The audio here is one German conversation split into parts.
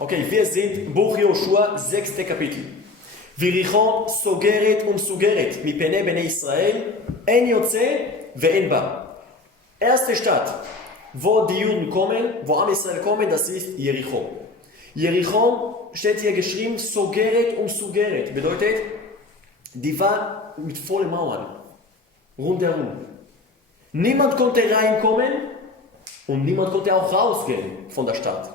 Okay, wir sind im Buch Joshua, 6. Kapitel. ויריחו סוגרת ומסוגרת מפני בני ישראל, אין יוצא ואין בא. Erste Stadt, wo die Juden kommen, wo Am Israel kommen, das ist Jericho. Jericho steht hier geschrieben, Sogeret und Sugeret. Bedeutet, die war mit vollen Mauern, rundherum. Niemand konnte reinkommen und niemand konnte auch rausgehen von der Stadt.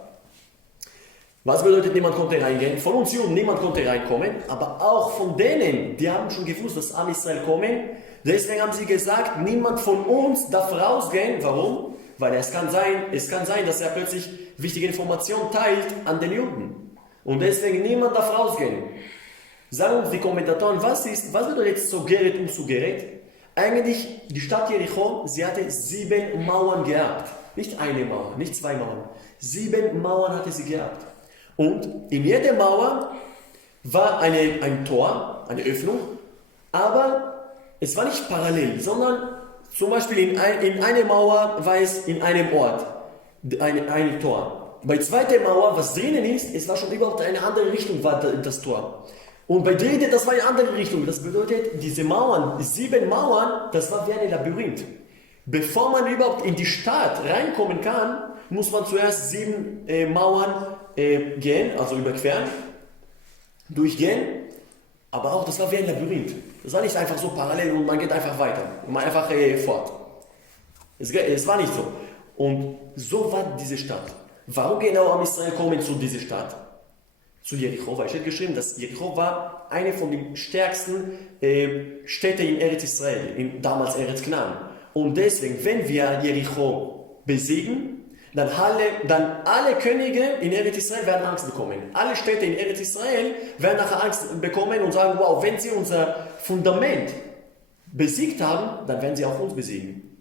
Was bedeutet, niemand konnte reingehen? Von uns Juden, niemand konnte reinkommen, aber auch von denen, die haben schon gewusst, dass Am Israel kommen. Deswegen haben sie gesagt, niemand von uns darf rausgehen. Warum? Weil es kann sein, dass er plötzlich wichtige Informationen teilt an den Juden. Und deswegen niemand darf rausgehen. Sagen uns die Kommentatoren, was bedeutet Sogeret und Sugeret? Eigentlich, die Stadt Jericho, sie hatte 7 Mauern gehabt. Nicht eine Mauer, nicht 2 Mauern. 7 Mauern hatte sie gehabt. Und in jeder Mauer war ein Tor, eine Öffnung, aber es war nicht parallel, sondern zum Beispiel in einer Mauer war es in einem Ort ein Tor. Bei zweiter Mauer, was drinnen ist, es war schon überhaupt eine andere Richtung, war das Tor. Und bei dritter, das war eine andere Richtung. Das bedeutet, diese Mauern, 7 Mauern, das war wie ein Labyrinth. Bevor man überhaupt in die Stadt reinkommen kann, muss man zuerst 7 Mauern gehen, also überqueren, durchgehen. Aber auch, das war wie ein Labyrinth. Das war nicht einfach so parallel und man geht einfach weiter. Und man einfach fort. Es war nicht so. Und so war diese Stadt. Warum genau Am Israel kommen zu dieser Stadt? Zu Jericho, weil es steht geschrieben, dass Jericho war eine von den stärksten Städte in Eretz Israel, damals Eretz Canaan. Und deswegen, wenn wir Jericho besiegen, dann alle Könige in Eretz Israel werden Angst bekommen. Alle Städte in Eretz Israel werden nachher Angst bekommen und sagen, wow, wenn sie unser Fundament besiegt haben, dann werden sie auch uns besiegen.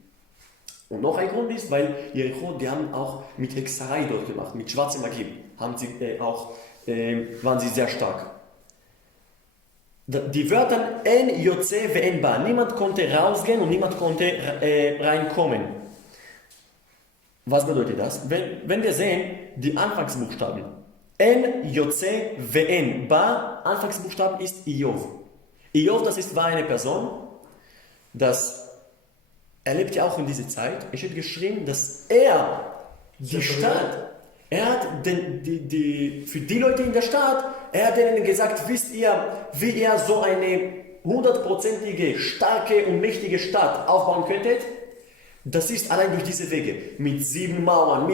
Und noch ein Grund ist, weil Jericho, die haben auch mit Hexerei dort gemacht, mit schwarzer Magie, waren sie sehr stark. Die Wörter en yotze ve en ba, niemand konnte rausgehen und niemand konnte reinkommen. Was bedeutet das? Wenn wir sehen, die Anfangsbuchstaben. En, Yotze, Ve'en, Ba, Anfangsbuchstaben ist Iov. Iov, war eine Person, er lebt ja auch in dieser Zeit. Es steht geschrieben, dass die Stadt, für die Leute in der Stadt, er hat denen gesagt, wisst ihr, wie ihr so eine 100%ige, starke und mächtige Stadt aufbauen könntet? Das ist allein durch diese Wege, mit 7 Mauern,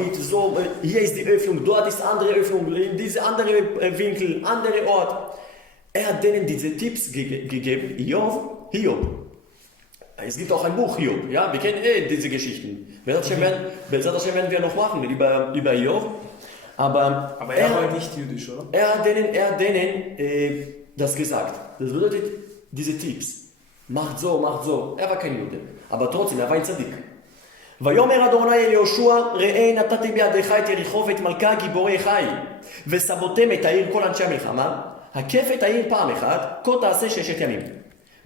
hier ist die Öffnung, dort ist andere Öffnung, in diese andere Winkel, andere Ort. Er hat denen diese Tipps gegeben, Hiob. Es gibt auch ein Buch Hiob, ja, wir kennen diese Geschichten. Das werden wir noch machen über Hiob. Aber er war nicht jüdisch, oder? Er hat denen das gesagt. Das bedeutet, diese Tipps, macht so. Er war kein Jude, aber trotzdem, er war ein Zadik. ויאמר אדוני אל יהושע ראה נתתי בידך את יריחו ואת מלכה גיבורי חיל ושמותם את העיר כל אנשי המלחמה הקף את העיר פעם אחת כה תעשה 6 ימים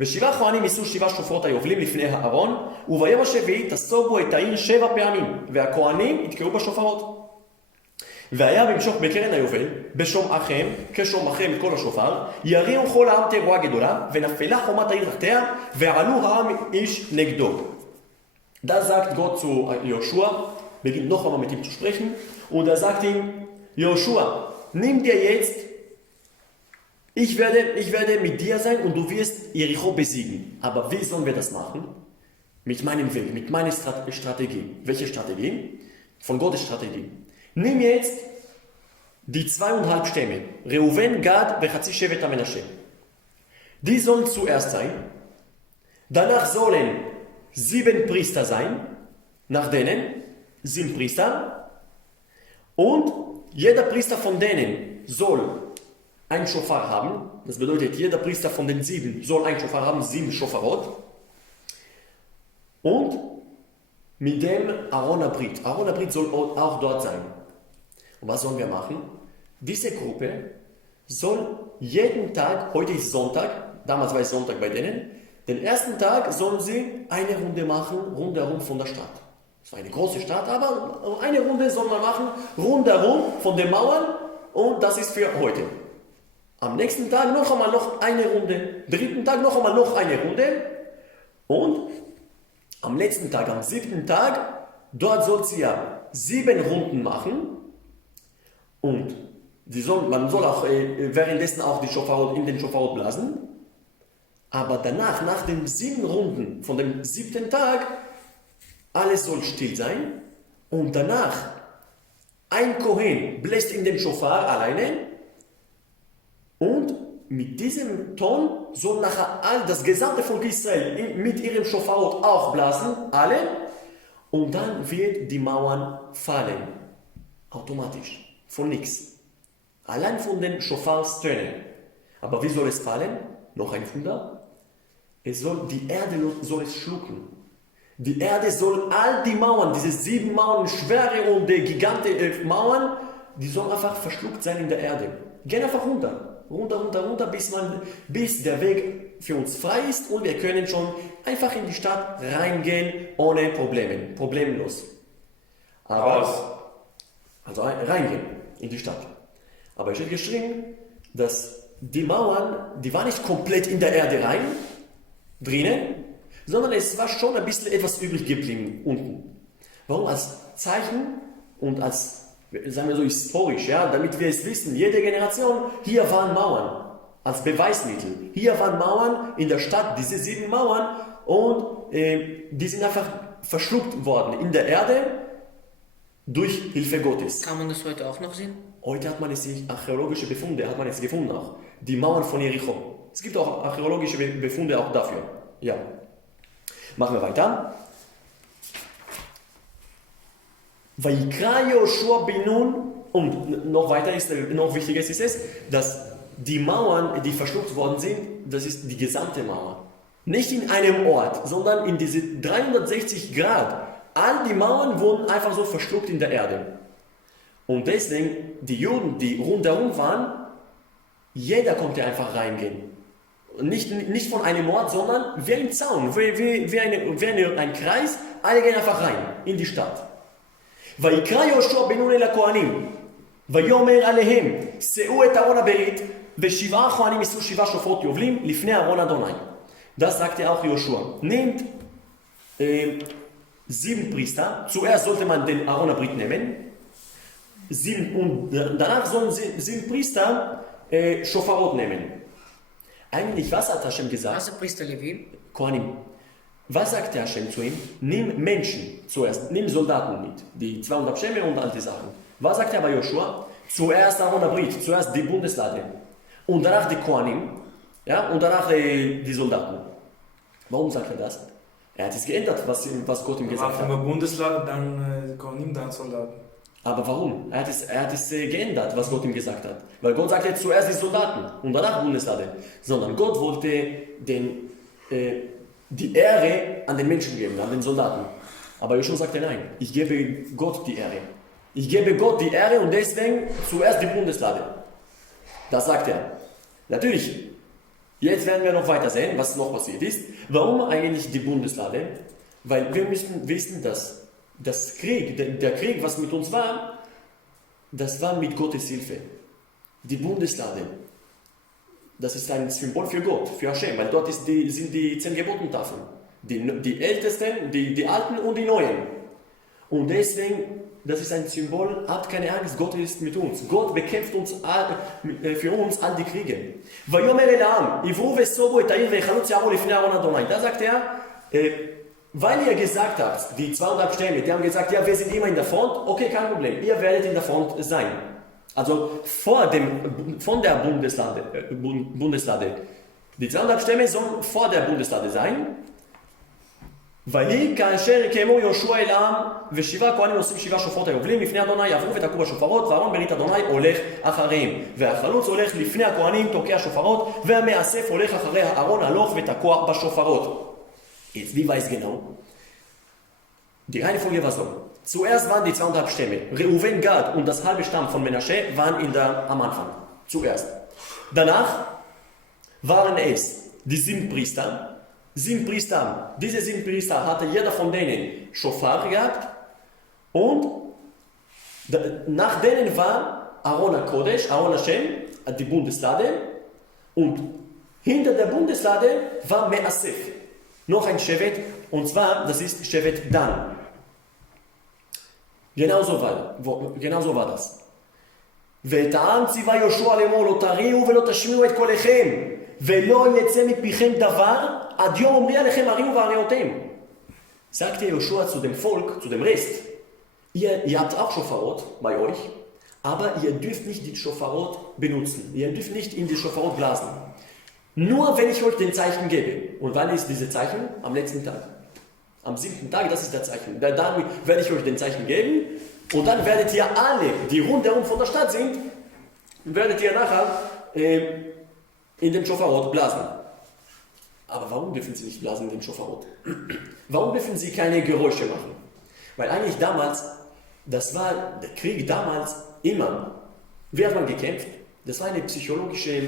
ו7 כהנים יישאו 7 שופרות היובלים לפני הארון וביום השביעי תסוגו את העיר 7 פעמים והכהנים יתקעו בשופרות והיה במשוך בקרן היובל בשומעכם כשומעכם את כל השופר יריעו כל העם תרועה גדולה ונפלה חומת העיר תחתיה ועלו העם איש נגדו. Da sagt Gott zu Joshua, beginnt noch einmal mit ihm zu sprechen, und er sagt ihm, Joshua, nimm dir jetzt, ich werde mit dir sein und du wirst Jericho besiegen. Aber wie sollen wir das machen? Mit meinem Weg, mit meiner Strategie. Welche Strategie? Von Gottes Strategie. Nimm jetzt die 2,5 Stämme, Reuven, Gad, Vechatzi Shevet Menashe. Die sollen zuerst sein, danach sollen 7 Priester sein, nach denen 7 Priester, und jeder Priester von denen soll ein Schofar haben. Das bedeutet, jeder Priester von den 7 soll ein Schofar haben, 7 Schofarot. Und mit dem Aaron Abrit. Aaron Abrit soll auch dort sein. Und was sollen wir machen? Diese Gruppe soll jeden Tag, heute ist Sonntag, damals war es Sonntag bei denen, den ersten Tag sollen sie eine Runde machen, rundherum von der Stadt. Es war eine große Stadt, aber eine Runde soll man machen, rundherum von den Mauern und das ist für heute. Am nächsten Tag noch einmal noch eine Runde, dritten Tag noch einmal noch eine Runde und am letzten Tag, am 7. Tag, dort soll sie ja 7 Runden machen und man soll auch währenddessen auch die Schofarot in den Schofarot blasen. Aber danach, nach den 7 Runden von dem 7. Tag, alles soll still sein und danach ein Kohen bläst in den Schofar alleine und mit diesem Ton soll nachher das gesamte Volk Israel mit ihrem Schofarot auch blasen, alle, und dann wird die Mauern fallen, automatisch, von nichts, allein von den Schofarstönen. Aber wie soll es fallen? Noch ein Wunder. Die Erde soll es schlucken. Die Erde soll all die Mauern, diese 7 Mauern, schwere und gigantische Mauern, die sollen einfach verschluckt sein in der Erde. Gehen einfach runter, runter, bis der Weg für uns frei ist und wir können schon einfach in die Stadt reingehen ohne Probleme, problemlos. Aber, also reingehen in die Stadt. Aber es steht geschrieben, dass die Mauern, die waren nicht komplett in der Erde rein, drinnen, sondern es war schon ein bisschen etwas übrig geblieben unten. Warum? Als Zeichen und als, sagen wir so, historisch, ja, damit wir es wissen, jede Generation, hier waren Mauern, als Beweismittel. Hier waren Mauern in der Stadt, diese 7 Mauern, und die sind einfach verschluckt worden in der Erde durch Hilfe Gottes. Kann man das heute auch noch sehen? Heute hat man es, archäologische Befunde, hat man es gefunden auch. Die Mauern von Jericho. Es gibt auch archäologische Befunde auch dafür. Ja. Machen wir weiter. Vayikra Yoshua bin Nun, und noch weiter ist, noch wichtiger ist es, dass die Mauern, die verschluckt worden sind, das ist die gesamte Mauer. Nicht in einem Ort, sondern in diese 360 Grad. All die Mauern wurden einfach so verschluckt in der Erde. Und deswegen, die Juden, die rundherum waren, jeder konnte einfach reingehen. Nicht von einem Ort, sondern wie ein Zaun, wie ein Kreis, alle gehen einfach rein in die Stadt. ויקרא יהושע בן נון אל הכהנים, ויאמר עליהם, שאו את ארון הברית, ו7 הכהנים יישאו 7 שופרות יובלים לפני ארון אדוני. Das sagte auch Joshua. Nehmt 7 Priester, zuerst sollte man den Aaron Abrit nehmen, und danach sollen 7 Priester Shofarot nehmen. Eigentlich, was hat Hashem gesagt? Also Priester Levi. Kohanim. Was sagte Hashem zu ihm? Nimm Menschen zuerst, nimm Soldaten mit, die 200 Stämme und all die Sachen. Was sagt er bei Joshua? Zuerst Aaron Abrit, zuerst die Bundeslade und danach die Kohanim, ja, und danach die Soldaten. Warum sagt er das? Er hat es geändert, was Gott ihm gesagt hat. Aber Bundeslade, dann Kohanim, dann Soldaten. Aber warum? Er hat es geändert, was Gott ihm gesagt hat. Weil Gott sagte zuerst die Soldaten und danach Bundeslade. Sondern Gott wollte die Ehre an den Menschen geben, an den Soldaten. Aber Joshua sagte nein, ich gebe Gott die Ehre. Ich gebe Gott die Ehre und deswegen zuerst die Bundeslade. Das sagt er. Natürlich, jetzt werden wir noch weiter sehen, was noch passiert ist. Warum eigentlich die Bundeslade? Weil wir müssen wissen, dass der Krieg, was mit uns war, das war mit Gottes Hilfe. Die Bundeslade, das ist ein Symbol für Gott, für Hashem, weil dort sind die 10 Gebotentafeln. Die ältesten, die alten und die neuen. Und deswegen, das ist ein Symbol, habt keine Angst, Gott ist mit uns. Gott bekämpft uns für uns all die Kriege. Da sagt er, weil ihr gesagt habt, die 200 Stämme, die haben gesagt, ja, wir sind immer in der Front, okay, kein Problem, ihr werdet in der Front sein. Also von der Bundeslade. Die 200 Stämme sollen vor der Bundeslade sein. ויהי כאשר קיימו יהושע אל העם ו7 כהנים נושאים 7 שופרות היובלים לפני אדוני יעברו ותקעו בשופרות וארון ברית אדוני הולך אחריהם והחלוץ הולך לפני הכהנים תוקע שופרות והמאסף הולך אחרי הארון הלוך ותקוע בשופרות. Jetzt, wie weiß genau? Die Reihenfolge war so. Zuerst waren die 200 Stämme. Reuven, Gad und das halbe Stamm von Menashe waren am Anfang. Zuerst. Danach waren es die 7 Priester. 7 Priester. Diese 7 Priester hatte jeder von denen Schofar gehabt. Und nach denen war Aaron HaKodesh, Aaron Hashem, die Bundeslade. Und hinter der Bundeslade war Me'asef. Noch ein Shevet, und zwar, das ist Shevet Dan. Genauso war das. ואת העם ציווה יהושע לאמור לא תריעו ולא תשמיעו את קולכם ולא יצא מפיכם דבר עד יום אומרי עליכם הריעו והריעותם. Sagte Joshua zu dem Volk, zu dem Rest, ihr habt auch Schofarot bei euch, aber ihr dürft nicht die Schofarot benutzen. Ihr dürft nicht in die Schofarot blasen. Nur wenn ich euch den Zeichen gebe. Und wann ist diese Zeichen? Am letzten Tag. Am 7. Tag, das ist der Zeichen. Dann werde ich euch den Zeichen geben und dann werdet ihr alle, die rundherum von der Stadt sind, werdet ihr nachher in den Schofarot blasen. Aber warum dürfen sie nicht blasen in den Schofarot? Warum dürfen sie keine Geräusche machen? Weil eigentlich damals, das war der Krieg damals immer. Wie hat man gekämpft? Das war eine psychologische,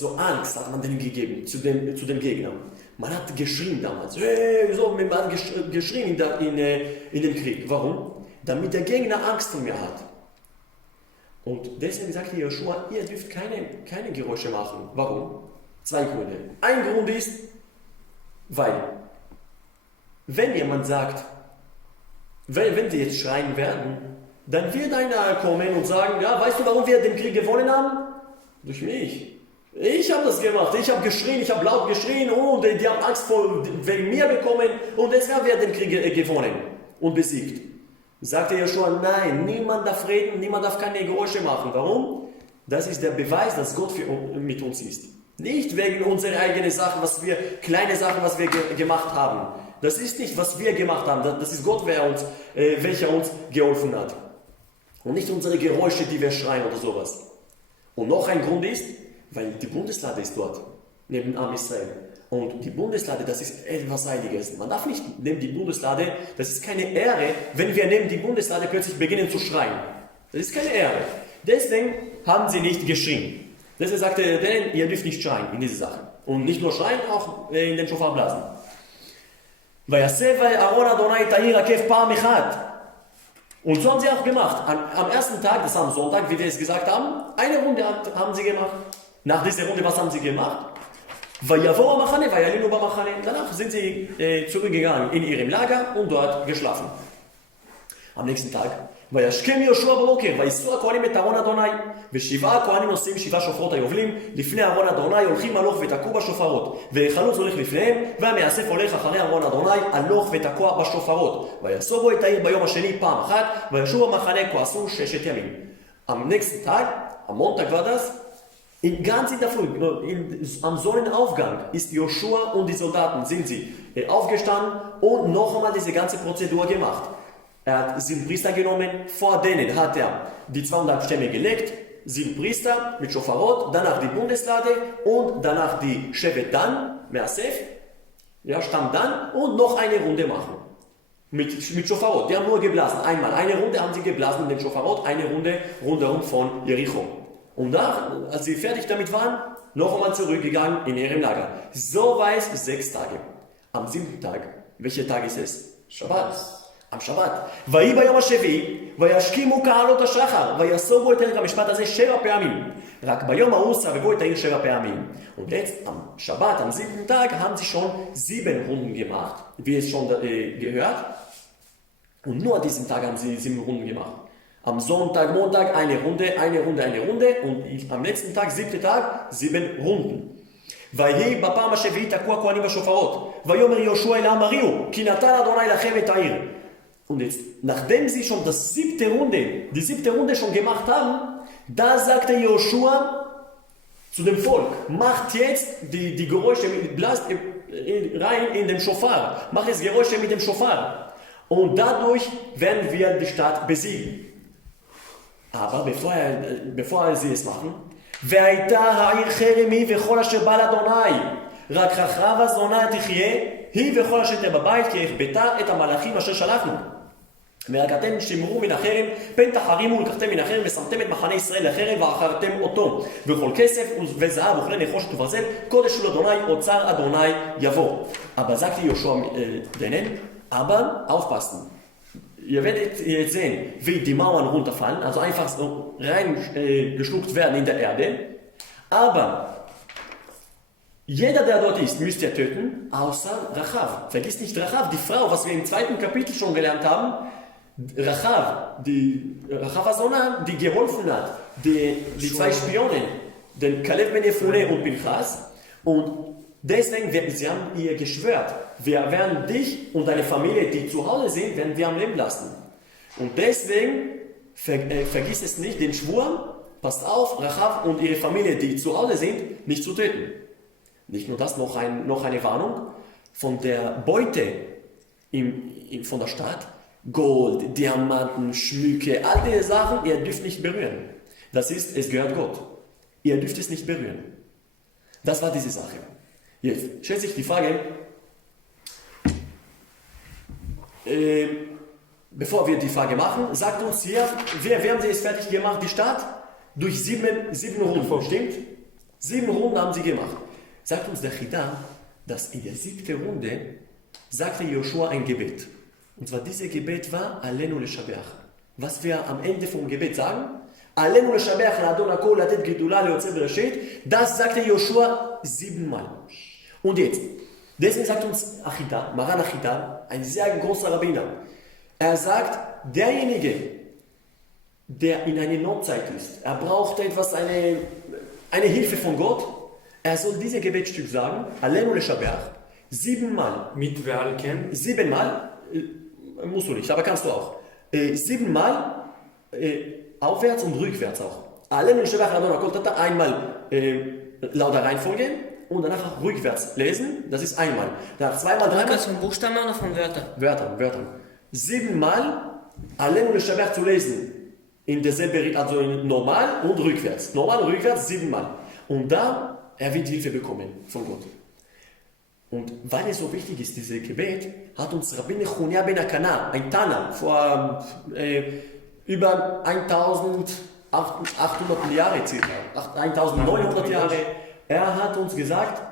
so Angst hat man denen gegeben, zu dem Gegner. Man hat geschrien damals, man hat geschrien in dem Krieg. Warum? Damit der Gegner Angst vor mir hat. Und deswegen sagte Joshua, ihr dürft keine Geräusche machen. Warum? 2 Gründe. Ein Grund ist, weil, wenn jemand sagt, wenn sie jetzt schreien werden, dann wird einer kommen und sagen, ja, weißt du, warum wir den Krieg gewonnen haben? Durch mich. Ich habe das gemacht, ich habe geschrien, ich habe laut geschrien und die haben Angst wegen mir bekommen und deshalb wird den Krieg gewonnen und besiegt. Sagte Joshua, nein, niemand darf reden, niemand darf keine Geräusche machen. Warum? Das ist der Beweis, dass Gott mit uns ist. Nicht wegen unserer eigenen Sachen, kleine Sachen, was wir gemacht haben. Das ist nicht, was wir gemacht haben. Das ist Gott, welcher uns geholfen hat. Und nicht unsere Geräusche, die wir schreien oder sowas. Und noch ein Grund ist, weil die Bundeslade ist dort, neben Am Israel. Und die Bundeslade, das ist etwas Heiliges. Man darf nicht neben die Bundeslade, das ist keine Ehre, wenn wir neben die Bundeslade plötzlich beginnen zu schreien. Das ist keine Ehre. Deswegen haben sie nicht geschrien. Deswegen sagte er denen, ihr dürft nicht schreien in diese Sachen. Und nicht nur schreien, auch in den Schofar blasen. Und so haben sie auch gemacht. Am ersten Tag, das war am Sonntag, wie wir es gesagt haben, eine Runde haben sie gemacht. Nach dieser Runde, was haben sie gemacht? Danach sind sie zurückgegangen in ihrem Lager und dort geschlafen. Am nächsten Tag, וישכם יהושע בבוקר, ויישאו הכהנים את ארון אדוני, ושבעה הכהנים נושאים 7 שופרות היובלים, לפני ארון אדוני הולכים הלוך ותקעו בשופרות, והחלוץ הולך לפניהם, והמאסף הולך אחרי ארון אדוני, הלוך ותקוע בשופרות, ויעשו בו את העיר ביום השני פעם אחת, וישוב המחנה כועסו 6 ימים. Am nächsten Tag, am Montag war das, ganz in der Früh, am Sonnenaufgang ist Joshua und die Soldaten sind sie aufgestanden und noch einmal diese ganze Prozedur gemacht. Er hat 7 Priester genommen, vor denen hat er die 200 Stämme gelegt, 7 Priester mit Schofarot, danach die Bundeslade und danach die Shevet Dan, Me'asef, ja, Stamm Dan und noch eine Runde machen. Mit Schofarot, die haben nur geblasen. Einmal eine Runde haben sie geblasen mit dem Schofarot, eine Runde rundherum von Jericho. Und dann, als sie fertig damit waren, noch einmal zurückgegangen in ihrem Lager. So war es 6 Tage. Am 7. Tag, welcher Tag ist es? Shabbat. Am Shabbat. ויהי ביום השביעי, וישכימו כעלות השחר, ויסובו את העיר, המשפט הזה 7 פעמים. רק ביום ההוא סבבו את העיר 7 פעמים. Und jetzt am Shabbat, am 7. Tag, haben sie schon 7 Runden gemacht, wie es schon gehört. Und nur an diesem Tag haben sie 7 Runden gemacht. Am Sonntag, Montag eine Runde und am letzten Tag, 7. Tag, 7 Runden. ויהי בפעם השביעית תקעו הכהנים בשופרות, ויאמר יהושע אל העם הריעו, כי נתן אדוני לכם את העיר. Und jetzt, nachdem sie schon die 7. Runde schon gemacht haben, da sagte Joshua zu dem Volk, macht jetzt die Geräusche, blast rein in den Schofar, macht jetzt Geräusche mit dem Schofar. Und dadurch werden wir die Stadt besiegen. Aber bevor sie es machen, והייתה העיר חרם היא וכל אשר בא לאדוני, רק חכרבה זונה תחיה, היא וכל אשר תהיה בבית, כי הכבתה את המלאכים אשר שלחנו. ורק אתם שמרו מן החרם, פן תחרימו ולקחתם מן החרם, ושמתם את מחנה ישראל לחרם, ועכרתם אותו. וכל כסף וזהב וכלי נחושת וברזל, קודש הוא לאדוני, אוצר אדוני יבוא. Aber sagte Joshua denen, aber aufpassen. ihr werdet jetzt sehen, wie die Mauern runterfallen, also einfach so reingeschluckt werden in der Erde. Aber jeder, der dort ist, müsst ihr töten, außer Rachav. Vergiss nicht Rachav, die Frau, was wir im 2. Kapitel schon gelernt haben. Rachav, die Azona, die geholfen hat, die 2 Spionen, den Kaleb ben Jefune und Pinchas. Und deswegen, sie haben ihr geschwört, wir werden dich und deine Familie, die zu Hause sind, werden wir am Leben lassen. Und deswegen, vergiss es nicht, den Schwur, passt auf, Rachav und ihre Familie, die zu Hause sind, nicht zu töten. Nicht nur das, noch eine Warnung von der Beute von der Stadt. Gold, Diamanten, Schmücke, all diese Sachen, ihr dürft nicht berühren. Das ist, es gehört Gott. Ihr dürft es nicht berühren. Das war diese Sache. Jetzt stellt sich die Frage, bevor wir die Frage machen, sagt uns hier, wir haben sie jetzt fertig gemacht, die Stadt, durch sieben Runden, stimmt? 7 Runden haben sie gemacht. Sagt uns der Chida, dass in der 7. Runde sagte Joshua ein Gebet. Und zwar dieses Gebet war Alenu Leshabeach. Was wir am Ende vom Gebet sagen, Alenu Leshabeach Adon Hakol Latet Gedula Leotze Bereshit, das sagte Joshua 7 Mal. Und jetzt, deswegen sagt uns Achida, Maran Achida, ein sehr großer Rabbiner, er sagt, derjenige, der in einer Notzeit ist, er braucht etwas, eine Hilfe von Gott, er soll dieses Gebetstück sagen, Alenu Leshabeach, 7 Mal. Mit welchen? 7 Mal, musst du nicht, aber kannst du auch. 7 Mal aufwärts und rückwärts auch. Alenu Leshabeach Adon Hakol Tata, einmal laut der Reihenfolge und danach rückwärts lesen, das ist einmal. Danach 2 Mal, 3 Mal. Rückwärts von Buchstaben oder von Wörtern? Wörtern. 7 Mal Alenu Leshabeach zu lesen. In derselben, also in normal und rückwärts. Normal und rückwärts 7 Mal. Und dann, er wird Hilfe bekommen von Gott. Und weil es so wichtig ist, dieses Gebet, hat uns Rabbi Nechunia ben Akana, ein Tana, vor über 1800 Jahre circa, 1900 Jahre, er hat uns gesagt,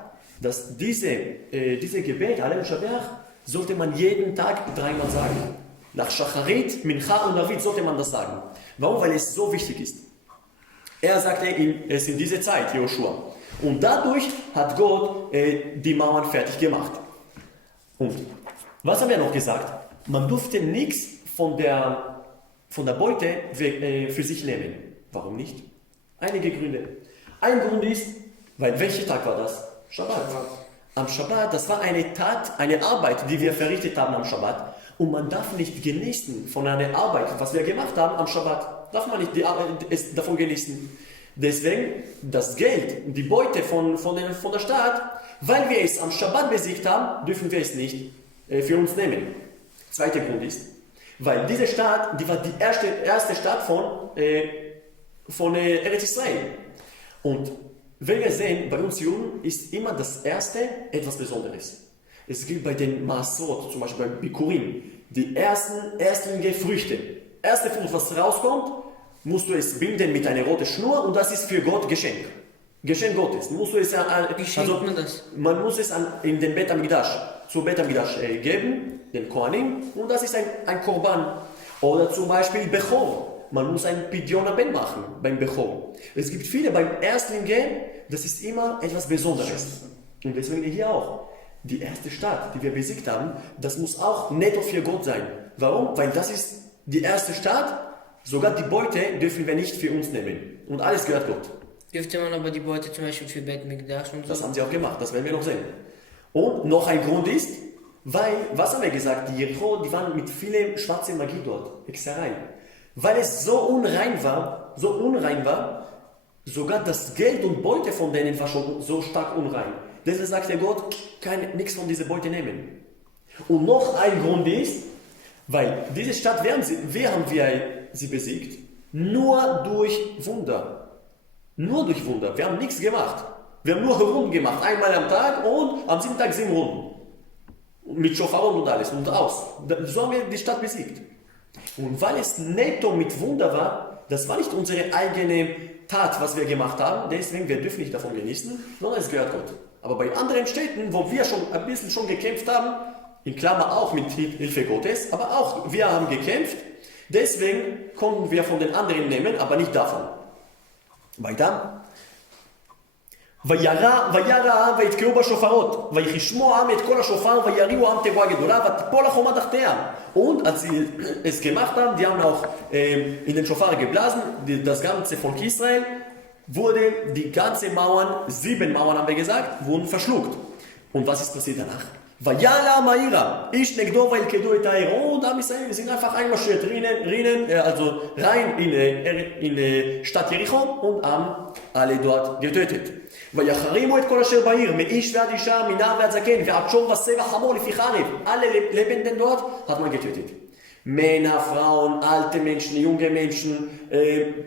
dass diese Gebet, Alenu Leshabeach, sollte man jeden Tag 3 Mal sagen. Nach Shacharit, Mincha und Arvit sollte man das sagen. Warum? Weil es so wichtig ist. Er sagte es in dieser Zeit, Joshua. Und dadurch hat Gott die Mauern fertig gemacht. Und was haben wir noch gesagt? Man durfte nichts von der Beute für sich nehmen. Warum nicht? Einige Gründe. Ein Grund ist, weil welcher Tag war das? Schabbat. Am Schabbat, das war eine Tat, eine Arbeit, die wir verrichtet haben am Schabbat. Und man darf nicht genießen von einer Arbeit, was wir gemacht haben am Schabbat. Darf man nicht davon genießen. Deswegen das Geld, die Beute von der Stadt, weil wir es am Schabbat besiegt haben, dürfen wir es nicht für uns nehmen. Zweiter Grund ist, weil diese Stadt, die war die erste Stadt von Eretz Israel. Und wenn wir sehen, bei uns Juden ist immer das Erste etwas Besonderes. Es gilt bei den Maasot, zum Beispiel bei Bikurim, die erstlinge Früchte. Erste Frucht, was rauskommt, musst du es binden mit einer roten Schnur und das ist für Gott Geschenk. Geschenk Gottes. Musst du es Wie schenkt man das? Man muss es in den Bet Amikdash, zu Bet Amikdash geben, den Kohanim, und das ist ein Korban. Oder zum Beispiel Bechor. Man muss ein Pidyon Ben machen beim Bechor. Es gibt viele beim Erstlinge, das ist immer etwas Besonderes. Und deswegen hier auch. Die erste Stadt, die wir besiegt haben, das muss auch netto für Gott sein. Warum? Weil das ist die erste Stadt, sogar die Beute dürfen wir nicht für uns nehmen. Und alles gehört Gott. Dürfte man aber die Beute zum Beispiel für Bet Mikdash und so? Das haben sie auch gemacht, das werden wir noch sehen. Und noch ein Grund ist, weil, was haben wir gesagt, die Jericho, die waren mit vielen schwarzen Magie dort, Hexerei. Weil es so unrein war, sogar das Geld und Beute von denen war schon so stark unrein. Deshalb sagt der Gott, nichts von dieser Beute nehmen. Und noch ein Grund ist, weil diese Stadt, wie haben wir sie besiegt? Nur durch Wunder. Nur durch Wunder. Wir haben nichts gemacht. Wir haben nur Runden gemacht. Einmal am Tag und am 7. Tag 7 Runden. Mit Schofaron und alles und aus. So haben wir die Stadt besiegt. Und weil es netto mit Wunder war, das war nicht unsere eigene Tat, was wir gemacht haben. Deswegen, wir dürfen nicht davon genießen, sondern es gehört Gott. Aber bei anderen Städten, wo wir schon ein bisschen gekämpft haben, in Klammer auch mit Hilfe Gottes, aber auch wir haben gekämpft, deswegen konnten wir von den anderen nehmen, aber nicht davon. weiter. וירא העם ויתקעו בשופרות, וישמעו העם את כל השופר ויריעו העם תרועה גדולה ותיפול החומה תחתיה. Und als sie es gemacht haben, die haben auch in den Schofar geblasen, das ganze Volk Israel, wurde die ganze Mauern, 7 Mauern haben wir gesagt, wurden verschluckt. Und was ist passiert danach? ויעלה העם העירה, איש נגדו וילכדו את העיר. Und am Israel sind einfach einmarschiert, also rein in Stadt Jericho und haben alle dort getötet. ויחרימו את כל אשר בעיר, מאיש ועד אישה, מנער ועד זקן, ועד שור וסבע חמור לפי חרב. Alle Lebenden dort hat man getötet. Männer, Frauen, alte Menschen, junge Menschen,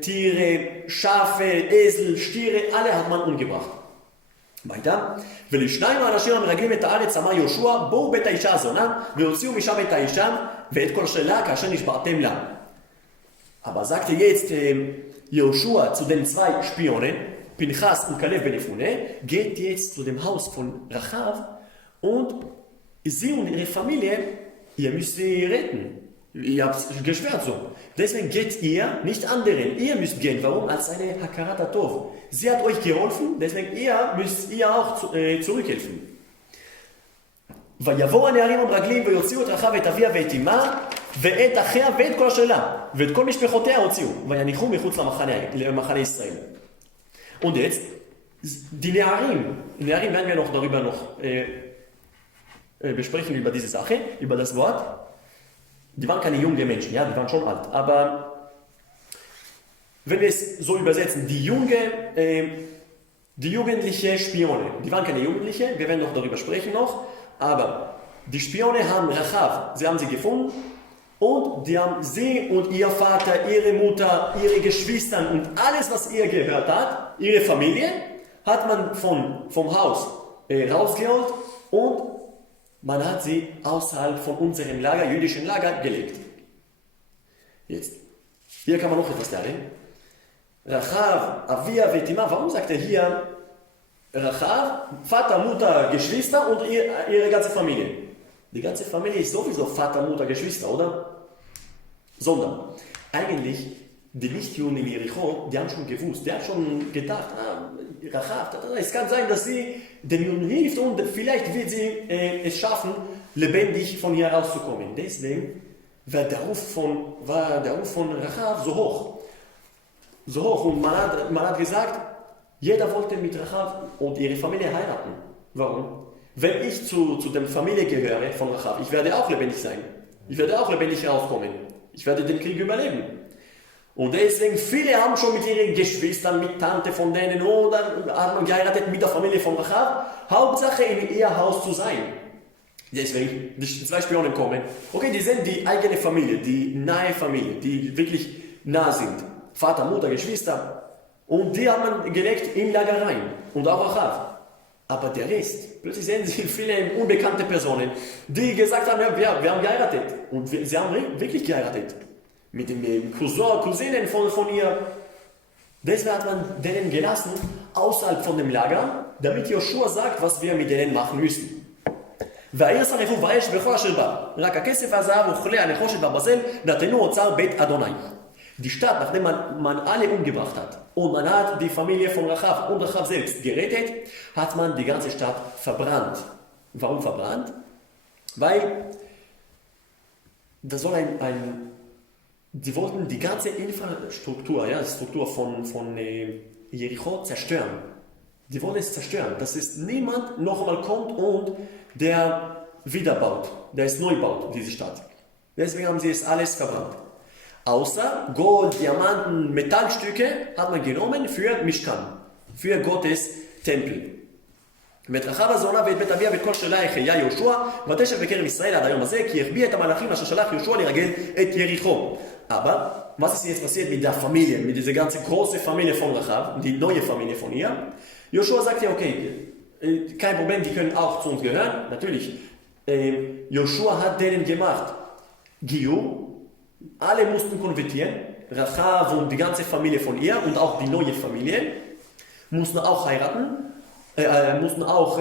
Tiere, Schafe, Esel, Stiere, alle hat man umgebracht. weiter. ולשניים האנשים המרגלים את הארץ אמר יהושע, בואו בית האישה הזונה, והוציאו משם את האישה ואת כל שלה כאשר נשברתם לה. Aber sagte jetzt Joshua zu den 2 Spionen, Pinchas und Kalev ben Jefune, geht jetzt zu dem Haus von Rachav und sie und ihre Familie, ihr müsst sie retten. Ihr habt geschwört so. Deswegen geht ihr, nicht anderen. Ihr müsst gehen. Warum? Als eine Hakarat Hatov. Sie hat euch geholfen, deswegen müsst ihr auch zurückhelfen. ויבואו הנערים המרגלים ויוציאו את רחב ואת אביה ואת אמה ואת אחיה ואת כל השאלה ואת כל משפחותיה הוציאו ויניחו מחוץ למחנה ישראל. Und jetzt, die Nearim werden wir noch darüber besprechen, über diese Sache, über das Wort. Die waren keine jungen Menschen, ja, die waren schon alt. Aber wenn wir es so übersetzen, die jugendliche Spione, die waren keine Jugendliche, wir werden noch darüber sprechen noch, aber die Spione haben Rachav, sie haben sie gefunden und die haben sie und ihr Vater, ihre Mutter, ihre Geschwister und alles, was ihr gehört hat, ihre Familie, hat man vom Haus rausgeholt und man hat sie außerhalb von unserem Lager, jüdischen Lager, gelegt. Jetzt, hier kann man noch etwas lernen. Rachav, Avia, Vetima, warum sagt er hier Rachav, Vater, Mutter, Geschwister und ihre ganze Familie? Die ganze Familie ist sowieso Vater, Mutter, Geschwister, oder? Sondern, eigentlich, die Nichtjuden in Jericho, die haben schon gewusst, die haben schon gedacht, Rachav, es kann sein, dass sie den Juden hilft und vielleicht wird sie es schaffen, lebendig von hier rauszukommen. Deswegen war der Ruf von Rachav so hoch. So hoch und man hat gesagt, jeder wollte mit Rachav und ihre Familie heiraten. Warum? Wenn ich zu der Familie gehöre von Rachav, ich werde auch lebendig sein. Ich werde auch lebendig rauskommen. Ich werde den Krieg überleben. Und deswegen, viele haben schon mit ihren Geschwistern, mit Tante von denen oder hat man geheiratet mit der Familie von Rachav. Hauptsache in ihr Haus zu sein. Deswegen, die 2 Spionen kommen. Okay, die sind die eigene Familie, die nahe Familie, die wirklich nah sind. Vater, Mutter, Geschwister. Und die haben man gelegt in Lager rein. Und auch Rachav. Aber der Rest, plötzlich sehen sie viele unbekannte Personen, die gesagt haben, ja, wir haben geheiratet. Und sie haben wirklich geheiratet. Mit den Cousinen von ihr. Deswegen hat man denen gelassen, außerhalb von dem Lager, damit Joshua sagt, was wir mit denen machen müssen. והעיר שרפו באש בכל אשר בא, רק הכסף והזהב וכלי הנחושת והברזל נתנו אוצר בית אדוני. Die Stadt, nachdem man alle umgebracht hat und man hat die Familie von Rachav und Rachav selbst gerettet, hat man die ganze Stadt verbrannt. Warum verbrannt? Weil das soll sie wollten die ganze Infrastruktur, ja, die Struktur von Jericho zerstören. Die wollen es zerstören, dass es niemand noch einmal kommt und der wiederbaut, der es neu baut, diese Stadt. Deswegen haben sie es alles verbrannt. Außer Gold, Diamanten, Metallstücke hat man genommen für Mishkan, für Gottes Tempel. ואת רחב הזונה ואת בית אביה ואת כל שלה החיה יהושע ותשב בקרב ישראל עד היום הזה כי החביא את המלאכים אשר שלח יהושע לרגל את יריחו. Aber was ist jetzt passiert mit der Familie, mit dieser ganzen großen Familie von Rachav, die neue Familie von ihr? Joshua sagt ja, okay, kein Problem, die können auch zu uns gehören, natürlich. Joshua hat denen gemacht Giur, alle mussten konvertieren, Rachav und die ganze Familie von ihr und auch die neue Familie mussten auch heiraten, mussten auch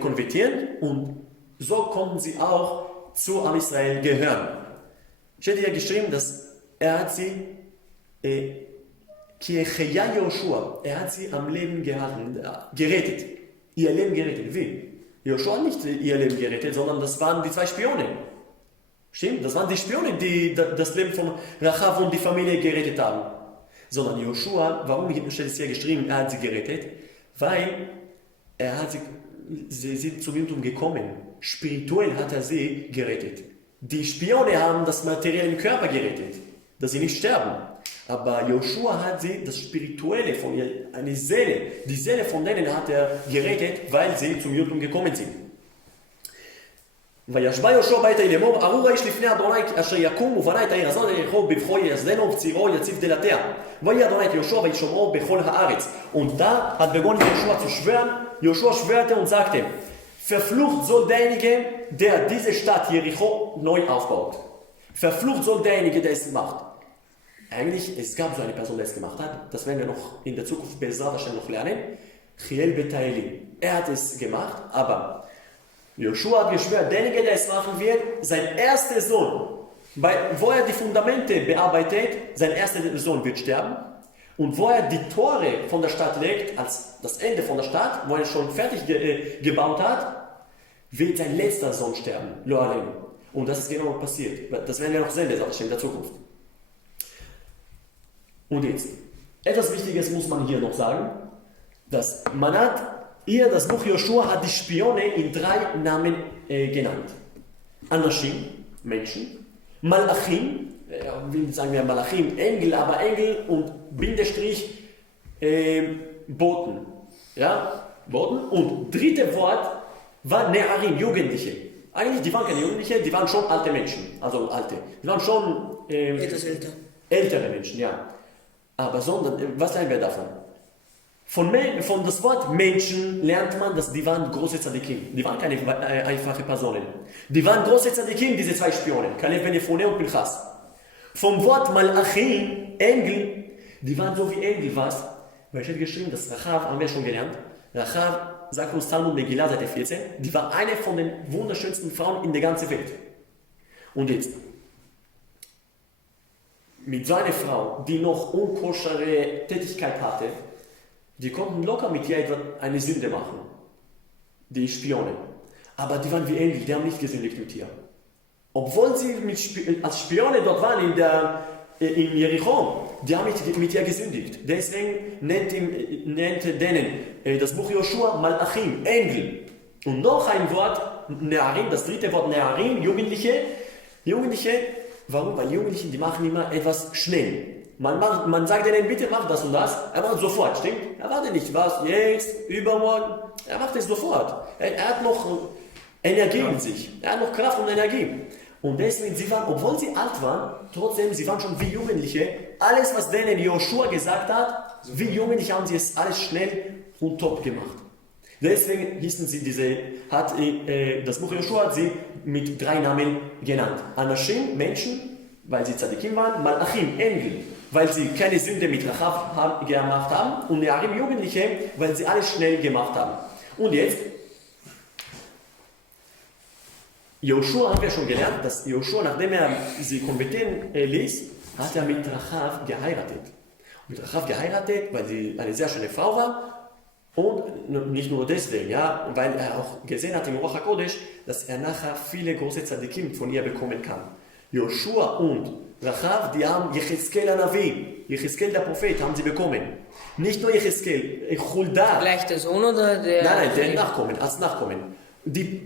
konvertieren und so konnten sie auch zu Am Israel gehören. Steht hier geschrieben, dass er hat sie Joshua, er hat sie am Leben gehalten, gerettet. Ihr Leben gerettet. Wie? Joshua hat nicht ihr Leben gerettet, sondern das waren die 2 Spione. Stimmt? Das waren die Spione, die das Leben von Rachav und die Familie gerettet haben. Sondern Joshua, warum steht es hier geschrieben, er hat sie gerettet? Weil sie sind zum Judentum gekommen. Spirituell hat er sie gerettet. Die Spione haben das materielle Körper gerettet, dass sie nicht sterben. Aber Joshua hat sie, das Spirituelle von ihr, eine Seele, die Seele von denen hat er gerettet, weil sie zum Judentum gekommen sind. וישבע יהושע בעת ההיא לאמור, ארור האיש לפני אדוני אשר יקום ובנה את העיר הזאת יריחו בבכו יסדנו ובצירו יציב דלתיה. ויהי אדוני את יהושע וישומרו בכל הארץ. Und da hat begonnen Joshua zu schwören. Joshua schwörte und sagte, verflucht soll derjenige, der diese Stadt Jericho neu aufbaut. Verflucht soll derjenige, der es macht. Eigentlich, es gab so eine Person, die es gemacht hat. Das werden wir noch in der Zukunft Bezrat Hashem noch lernen. Chiel Betaeli. Er hat es gemacht, aber Joshua hat geschwört, derjenige, der es machen wird, sein erster Sohn, wo er die Fundamente bearbeitet, sein erster Sohn wird sterben. Und wo er die Tore von der Stadt legt, als das Ende von der Stadt, wo er schon fertig gebaut hat, wird sein letzter Sohn sterben, Lo Alem. Und das ist genau passiert. Das werden wir noch sehen, das in der Zukunft. Und jetzt, etwas Wichtiges muss man hier noch sagen, dass man hat hier, das Buch Joshua hat die Spione in 3 Namen genannt. Anashim, Menschen, Malachim, wie sagen wir Malachim, Engel, aber Engel und Bindestrich Boten. Ja, Boten. Und dritte Wort war Ne'arim, Jugendliche. Eigentlich, die waren keine Jugendliche, die waren schon alte Menschen. Also alte. Die waren schon Etwas älter. Ältere Menschen, ja. Aber sondern, was lernen wir davon? Von das Wort Menschen lernt man, dass die waren große Tzadikim. Die waren keine einfache Personen. Die waren große Tzadikim, diese 2 Spione. Kalev ben Yefuneh und Pinchas. Vom Wort Malachim, Engel, die waren so wie Engel, was? Weil ich habe geschrieben, dass Rachav, haben wir schon gelernt, Rachav, sagt uns Talmud Megillah, Seite 14, die war eine von den wunderschönsten Frauen in der ganzen Welt. Und jetzt, mit so einer Frau, die noch unkoschere Tätigkeit hatte, die konnten locker mit ihr eine Sünde machen. Die Spione. Aber die waren wie Engel, die haben nicht gesündigt mit ihr. Obwohl sie als Spione dort waren in Jericho, die haben mit ihr gesündigt. Deswegen nennt denen das Buch Joshua Malachim, Engel. Und noch ein Wort, Ne'arim, das dritte Wort Ne'arim, Jugendliche. Jugendliche, warum? Weil Jugendliche, die machen immer etwas schnell. Man sagt denen, bitte mach das und das. Er macht sofort, stimmt? Er wartet nicht, was, jetzt, übermorgen. Er macht es sofort. Er hat noch Energie in sich. Er hat noch Kraft und Energie. Und deswegen, sie waren, obwohl sie alt waren, trotzdem, sie waren schon wie Jugendliche. Alles, was denen Joshua gesagt hat, wie Jugendliche haben sie es alles schnell und top gemacht. Deswegen hießen sie das Buch Joshua hat sie mit 3 Namen genannt. Anashim, Menschen, weil sie Tzadikim waren, Malachim, Engel, weil sie keine Sünde mit Rachav gemacht haben, und Ne'arim, Jugendliche, weil sie alles schnell gemacht haben. Und jetzt, Joshua haben wir schon gelernt, dass Joshua, nachdem er sie konvertieren ließ, hat er mit Rachav geheiratet. Mit Rachav geheiratet, weil sie eine sehr schöne Frau war, und nicht nur deswegen, ja, weil er auch gesehen hat im Ruach HaKodesh, dass er nachher viele große Tzadikim von ihr bekommen kann. Joshua und Rachav, die haben Yechezkel Anavi, Yechezkel der Prophet, haben sie bekommen. Nicht nur Yechezkel, Hulda. Gleich der Sohn oder der... Nein, der Nachkommen, als Nachkommen.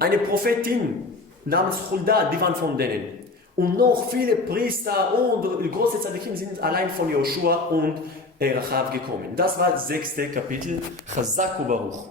Eine Prophetin namens Hulda, die waren von denen. Und noch viele Priester und große Tzadikim sind allein von Joshua und Rachav gekommen. Das war das 6. Kapitel. Chazak u Baruch.